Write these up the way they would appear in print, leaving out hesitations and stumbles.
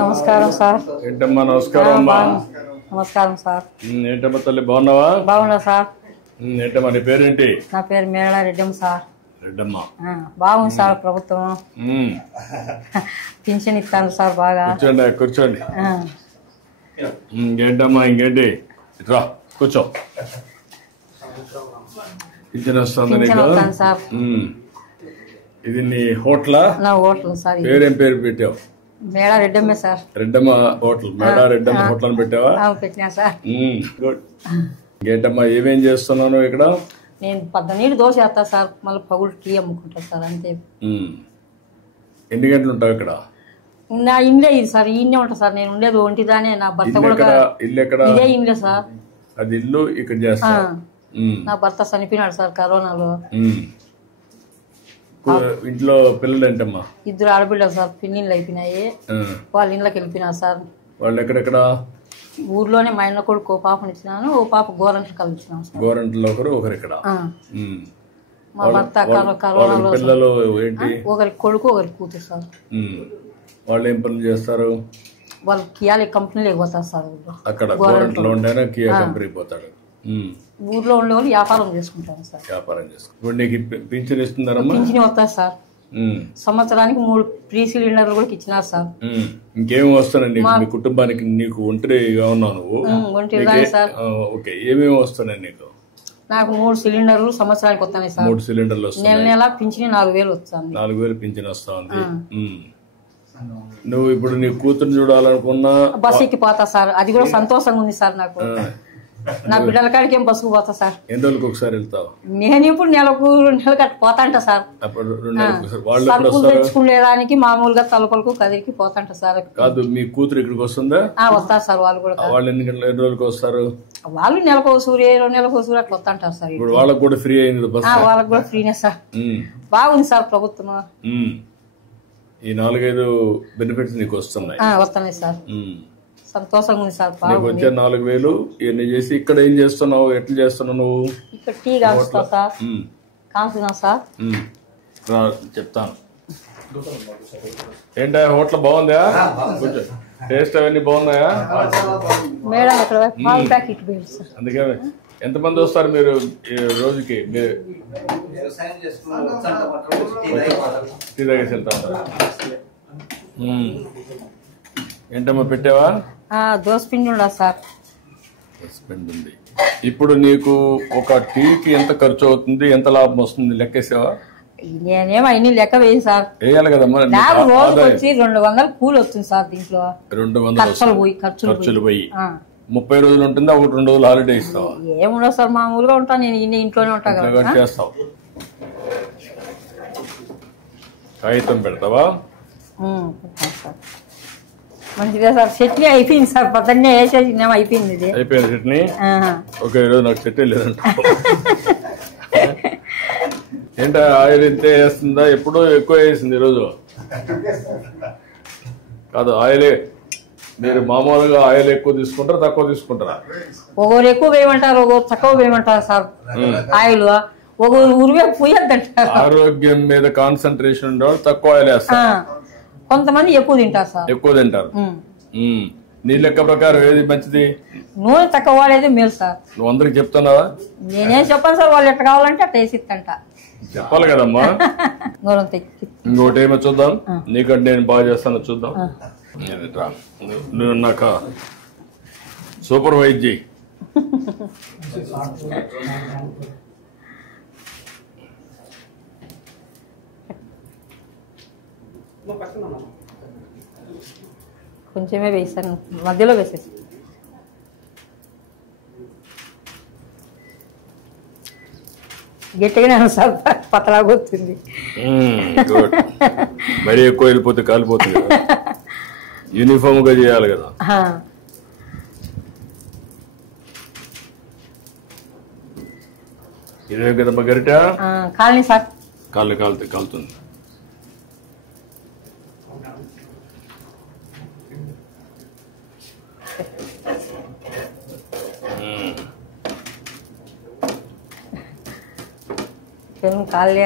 నమస్కారం సార్. ఏంటమ్మా నమస్కారం అమ్మా. నమస్కారం సార్. ఏంటమ్మా తల్లి బాగున్నావా? బాగున్నా సార్. ఏంటమ్మా నీ పేరేంటి? నా పేరు మేళ రెడ్డమ్మ సార్. రెడ్డమ్మ బాగుంది సార్. ప్రభుత్వం పింఛన్ ఇస్తాను సార్. బాగా కూర్చోండి. ఇంకేంటమ్మా ఇంకేంటి రా కూర్చో. పింఛన్ వస్తుంది నీకు సార్. ఇది నీ హోటలా? నా హోటల్ సార్. పేరేం పేరు పెట్టావు? మేళ రెడ్డమ్మే సార్. రెడ్డమ్మ హోటల్. మేళ రెడ్డమ్మ హోటల్ అని పెట్టావా? పెట్టినా సార్. గుడ్. ఇంకేంటమ్మా ఏమేం చేస్తున్నాను ఇక్కడ? నేను 12 దోశ వేస్తా సార్. మళ్ళీ పగులు టీ అమ్ముకుంటా సార్. అంతే. ఎన్ని గంటలు ఉంటావు ఇక్కడ? నా ఇండ్లే ఇది సార్. ఈయనే ఉంటా సార్. నేను ఉండేది ఒంటిదానే. నా భర్త కూడా ఇల్లు ఎక్కడ? ఇదే ఇండ్లే సార్. అది ఇల్లు ఇక్కడ చేస్తా. నా భర్త చనిపోయినాడు సార్ కరోనాలో. ఇంట్లో పిల్లలు ఏంటమ్మా? 2 ఆడపిల్లలు సార్. పిన్నిళ్ళు అయిపోయినాయి. వాళ్ళ ఇంట్లోకి వెళ్ళిపోయినారు సార్. వాళ్ళు ఎక్కడెక్కడ? ఊర్లోనే. మా ఇంట్లో కొడుకు ఓ పాపని ఇచ్చినాను. ఓ పాప గోరంట్లు కలిసినాం సార్. గోరంట్లో ఒకరు ఇక్కడ. మా భర్త కరోనాలో. పిల్లలు ఏంటి? ఒకరి కొడుకు ఒకరి కూతురు సార్. వాళ్ళు ఏం పనులు చేస్తారు? వాళ్ళు కియా కంపెనీలోకి పోతారు సార్. అక్కడ గోరంట్లో ఉండేనా కియా కంపెనీకి పోతాడు. ఊర్లో ఉండే వాళ్ళు వ్యాపారం చేసుకుంటారు సార్. వ్యాపారం చేసుకుంటారు. ఇప్పుడు నీకు పింఛన్ ఇస్తున్నారమ్మా? పింఛన్ వస్తుంది సార్. సంవత్సరానికి 3 ఫ్రీ సిలిండర్లు కూడా ఇచ్చినారు సార్. ఇంకేమి వస్తున్నాయి మీ కుటుంబానికి? నీకు ఒంటరిగా ఉన్నావు నువ్వు? ఒంటరిగానే సార్. ఓకే. ఏమేమి వస్తున్నాయి నీకు? నాకు 3 సిలిండర్లు సంవత్సరానికి వస్తున్నాయి సార్. 3 సిలిండర్లు వస్తాయి. నెల నెల పింఛన్ 4000 వస్తుంది. 4000 పింఛన్ వస్తా ఉంది. నువ్వు ఇప్పుడు నీ కూతురు చూడాలనుకున్నా బస్ ఎక్కిపోతా సార్. అది కూడా సంతోషంగా ఉంది సార్ నాకు. నా బిడ్డల కాడికి ఏం బస్సుకు పోతా సార్. ఎన్ని రోజులకు ఒకసారి వెళ్తావు? నేను ఇప్పుడు నెలకు 2 నెలలు కట్టి పోతాంట సార్. సరుకులు తెచ్చుకునేదానికి మామూలుగా తలుపులకు కదిరికి పోతాంట సార్. కాదు మీ కూతురు ఇక్కడికి వస్తుందా? వస్తారు సార్. వాళ్ళు కూడా. వాళ్ళు ఎన్ని రోజులకు వస్తారు? వాళ్ళు నెలకు 2 నెలలకు అట్లా వస్తాంటారు సార్. ఇప్పుడు వాళ్ళకి కూడా ఫ్రీ అయింది బస్? వాళ్ళకి కూడా ఫ్రీనే సార్. బాగుంది సార్ ప్రభుత్వం. ఈ 4-5 బెనిఫిట్స్ నీకు వస్తున్నాయి? వస్తున్నాయి సార్. సంతోషంగా ఉంది సార్. నీకు వచ్చే 4000 ఇవన్నీ చేసి ఇక్కడ ఏం చేస్తున్నావు? ఎట్లా చేస్తున్నావు నువ్వు? ఇక్కడ టీ కాస్తా సార్. కాస్తున్నా సార్. చెప్తాను. ఏంటా హోటల్ బాగుందా? టేస్ట్ అవన్నీ బాగున్నాయా? మేడం ఇక్కడ పాల ప్యాకెట్ బిల్స్. అందుకే ఎంతమంది వస్తారు మీరు రోజుకి? టీ తాగేసి వెళ్తారు. ఏంటమ్మా పెట్టావా? దోశ పిండి ఉండదు సార్. పిండి ఉంది. ఇప్పుడు నీకు ఒక టీకి ఎంత ఖర్చు అవుతుంది, ఎంత లాభం వస్తుంది లెక్కేసావా? నేనేమో అన్ని లెక్క వేయను సార్. వేయాలి కదమ్మా. రోజుకి వచ్చి 200 కూలి వస్తుంది సార్. దీంట్లో 200 ఖర్చులు పోయి 30 రోజులు ఉంటుందా? 1-2 రోజులు హాలిడే ఇస్తావా? ఏముండదు సార్. మామూలుగా ఉంటాను నేను. ఇంట్లోనే ఉంటా కదా. చేస్తావు. కాగితం పెడతావా? సార్ మంచిగా సార్. చట్నీ అయిపోయింది సార్. పొద్దున్నే వేసేసి అయిపోయింది. ఇది అయిపోయింది చట్నీ. ఓకే. ఈరోజు నాకు చట్నీ లేదంట. ఏంటో ఆయిల్ ఇంతే వేస్తుందా? ఎప్పుడో ఎక్కువ వేసింది ఈరోజు. కాదు ఆయిలే. మీరు మామూలుగా ఆయిల్ ఎక్కువ తీసుకుంటారా తక్కువ తీసుకుంటారా? ఒకరు ఎక్కువ వేయమంటారు, ఒకరు తక్కువ వేయమంటారు సార్. ఆయిల్ ఒకరు ఉరివే పోయొద్దంటారు. ఆరోగ్యం మీద కాన్సన్ట్రేషన్ ఉండేవాళ్ళు తక్కువ ఆయిల్ వేస్తారు. కొంతమంది ఎక్కువ తింటారు సార్. ఎక్కువ తింటారు. నీ లెక్క ప్రకారం ఏది మంచిది? నూనె తక్కువ వాడేది మేలు సార్. నువ్వు అందరికి చెప్తున్నావా? నేనేం చెప్పాను సార్. వాళ్ళు ఎట్లా కావాలంటే అట్లా వేసిస్తంట. చెప్పాలి కదమ్మా. ఇంకోటి ఏమో చూద్దాం. నీకంటే నేను బాగా చేస్తాను చూద్దాం. నువ్వు నాక సూపర్వైజ్ చేయి. కొంచెమే వేసాను. మధ్యలో వేసేసి గట్టిగానే సార్. పతలాగా వస్తుంది. మరీ ఎక్కువ వెళ్ళిపోతే కాలిపోతుంది. యూనిఫామ్ గా చేయాలి కదా. ఇదే కదమ్మా గరిట? Colony sir. కాలుతుంది. కాళ్ళే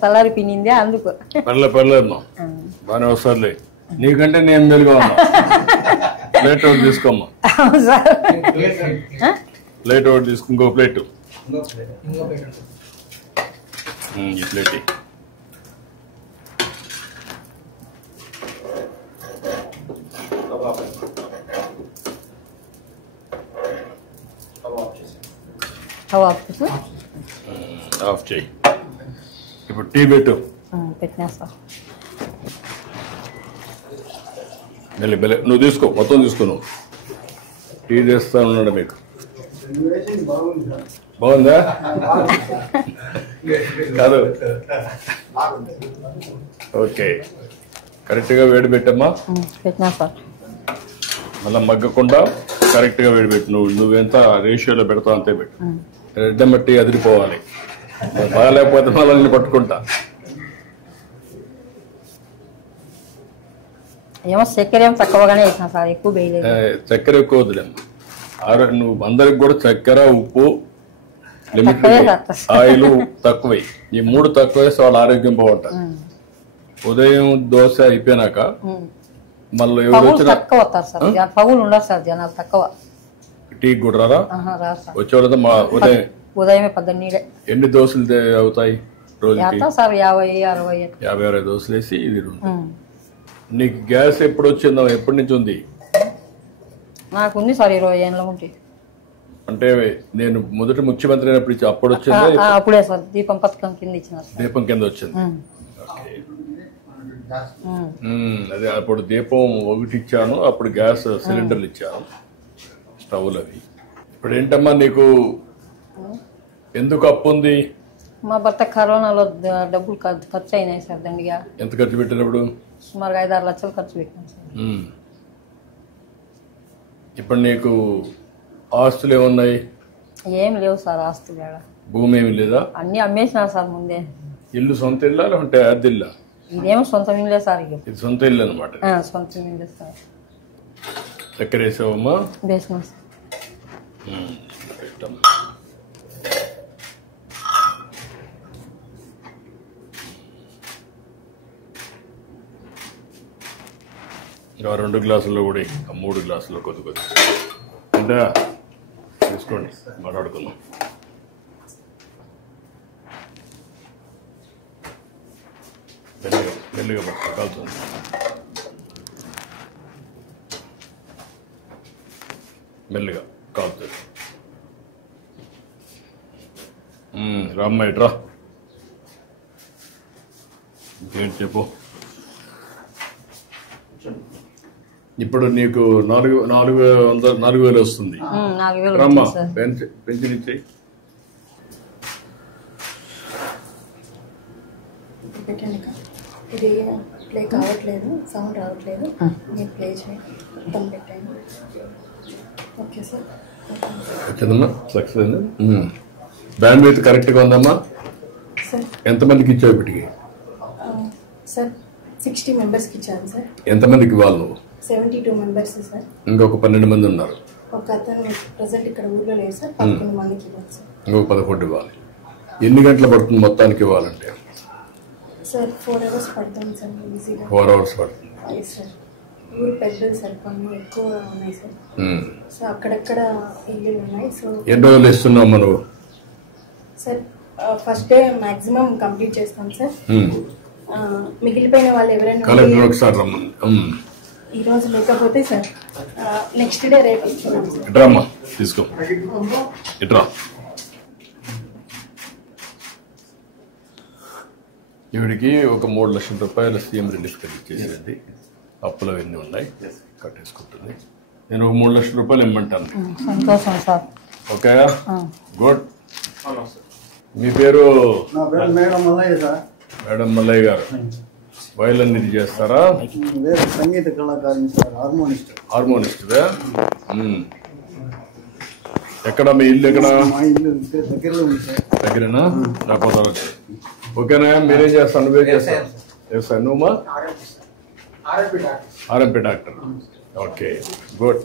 సలారి పినిందే అందుకు. పర్లేదు బాగానే వస్తుంది. నీకంటే నేను మెలుగా ఉన్నా. ప్లేట్ ఒకటి తీసుకోమ్మా. ప్లేట్ ఒకటి తీసుకో. ఇంకో ప్లేట్. ఈ ప్లేట్ ఆఫ్ చేయి. ఇప్పుడు టీ పెట్టు. పెట్టినా సార్. నువ్వు తీసుకో, మొత్తం తీసుకో. నువ్వు టీ చేస్తా ఉన్నాడు మీకు. బాగుందా? కాదు, ఓకే. కరెక్ట్గా వేడి పెట్టమ్మా. పెట్టినా సార్. మళ్ళీ మగ్గకుండా కరెక్ట్గా వేడి పెట్టు. నువ్వెంత రేషియోలో పెడతావు అంతే పెట్టు. రెడ్డం బట్టి అదిరిపోవాలి. బాగాలేకపోతే మళ్ళీ పట్టుకుంటా. ఏమో చక్కెర ఏమో తక్కువగానే వేసినా సార్, ఎక్కువ వేయలేదు. చక్కెర ఎక్కువ వద్దులేమ్మా. నువ్వు అందరికి కూడా చక్కెర, ఉప్పు, లిమిట్, ఆయిల్ తక్కువై. ఈ 3 తక్కువ వేస్తే వాళ్ళ ఆరోగ్యం బాగుంటుంది. ఉదయం దోశ అయిపోయినాక మళ్ళీ తక్కువ వస్తారు సార్, పగులు ఉండదు సార్, జనాలు తక్కువ. టీ కూడా రారా? వచ్చేవాళ్ళతో ఉదయమే 12. ఎన్ని దోశలు అవుతాయి రోజుకి? సార్ 50-60. 50-60 దోశలు వేసి ఇది. నీకు గ్యాస్ ఎప్పుడు వచ్చిందో? ఎప్పటి నుంచి ఉంది? నాకు ఉంది సార్ 20 ఏళ్ళ ఉంటే. అంటే నేను మొదటి ముఖ్యమంత్రి అయినప్పుడు అప్పుడు వచ్చిందా? అప్పుడే సార్, దీపం పథకం కింద ఇచ్చిన. దీపం కింద వచ్చింది. అదే అప్పుడు దీపం ఒకటి ఇచ్చాను, అప్పుడు గ్యాస్ సిలిండర్లు ఇచ్చాను, స్టవ్లు అవి. ఇప్పుడు ఏంటమ్మా నీకు ఎందుకు అప్పు ఉంది? మా భర్త కరోనాలో డబ్బులు ఖర్చు అయినాయి సార్ దండిగా. ఎంత ఖర్చు పెట్టినప్పుడు? సుమారుగా 5-6 లక్షలు ఖర్చు పెట్టాను సార్. ఇప్పుడు నీకు ఆస్తులు ఏమున్నాయి? ఏం లేవు సార్ ఆస్తులు. భూమి ఏమి లేదా? అన్ని అమ్మేసినా సార్ ముందే. ఇల్లు సొంత ఇల్లా లేకుంటే అద్దెల్లా? ఇదేమో సొంత ఇల్లే సార్. ఇది సొంత ఇల్లు అనమాట. సొంత ఇల్లే సార్. చక్కెర వేసావమ్మా? వేసినా సార్. ఇంకా 2 గ్లాసుల్లో కూడా 3 గ్లాసుల్లో కొద్ది అంటే తీసుకోండి, మాట్లాడుకుందాం. మెల్లిగా పట్టు, కాల్చుంది. మెల్లిగా కాల్చుంది. రామ్మ ఇట్రా. ఇంకేంటి చెప్పు. ఇప్పుడు నీకు 4,000 వస్తుంది. రమ్మా, పెన్షన్ ఇచ్చేయి. ఇది ప్లే కావట్లేదు, సౌండ్ రావట్లేదు. మీరు ప్లే చేయండి, పెట్టండి. Okay sir. వచ్చిందమ్మా, సక్సెస్ అయింది. బ్యాండ్ విత్ కరెక్ట్గా ఉందమ్మా. సార్ ఎంతమందికి ఇచ్చావు ఇప్పటికి? సార్ 60 మెంబర్స్కి ఇచ్చాను సార్. ఎంతమందికి ఇవ్వాలి నువ్వు? 72 మెంబర్స్ సార్. ఇంకొక 12 మంది ఉన్నారు. ఒక అతను ప్రజెంట్ ఇక్కడ ఊర్లో లేదు సార్. 11 మందికి ఇవ్వాలి సార్. ఇంకొక 11 ఇవ్వాలి. ఎన్ని గంటలు పడుతుంది మొత్తానికి ఇవ్వాలంటే? సార్ 4 అవర్స్ పడుతుంది సార్. ఈజీగా 4 అవర్స్ పడుతుంది. సార్ ఊరు పెద్దది సార్, పనులు ఎక్కువ ఉన్నాయి సార్. సో అక్కడక్కడ ఇల్లు ఉన్నాయి. సో ఎన్ని రోజులు ఇస్తున్నావు మనం? Sir first day maximum complete చేస్తాం సార్. మిగిలిపోయిన వాళ్ళు ఎవరైనా ఈ రోజు లేకపోతే సార్ నెక్స్ట్ డే రేపు ఇస్తున్నాం సార్. డ్రామా తీసుకో, ఇట్రా. ఈవిడికి ఒక 3 లక్షల రూపాయల సీఎం రిలీఫ్ ఇచ్చేసేది. అప్పులు అవన్నీ ఉన్నాయి, కట్టేసుకుంటుంది. నేను ఒక 3 లక్షల రూపాయలు ఇమ్మంటాను. సంతోషం సార్. Okay, good. మీ పేరు? మేడం మల్లయ్య సార్. మేడం మల్లయ్య గారు వయలిన్ ఇది చేస్తారా? సంగీత కళాకారుని సార్, హార్మోనిస్ట్. హార్మోనిస్ట్దా? ఎక్కడ మీ ఇల్లు? ఎక్కడ? మా ఇల్లు దగ్గరలో ఉంది సార్. దగ్గరేనా? రాకపోతారు. ఓకేనా? మీరేం చేస్తాను? నువ్వేం చేస్తాను? చేస్తాను. నువ్వు మా ఆర్ఎంపీ డాక్టర్. Okay, good.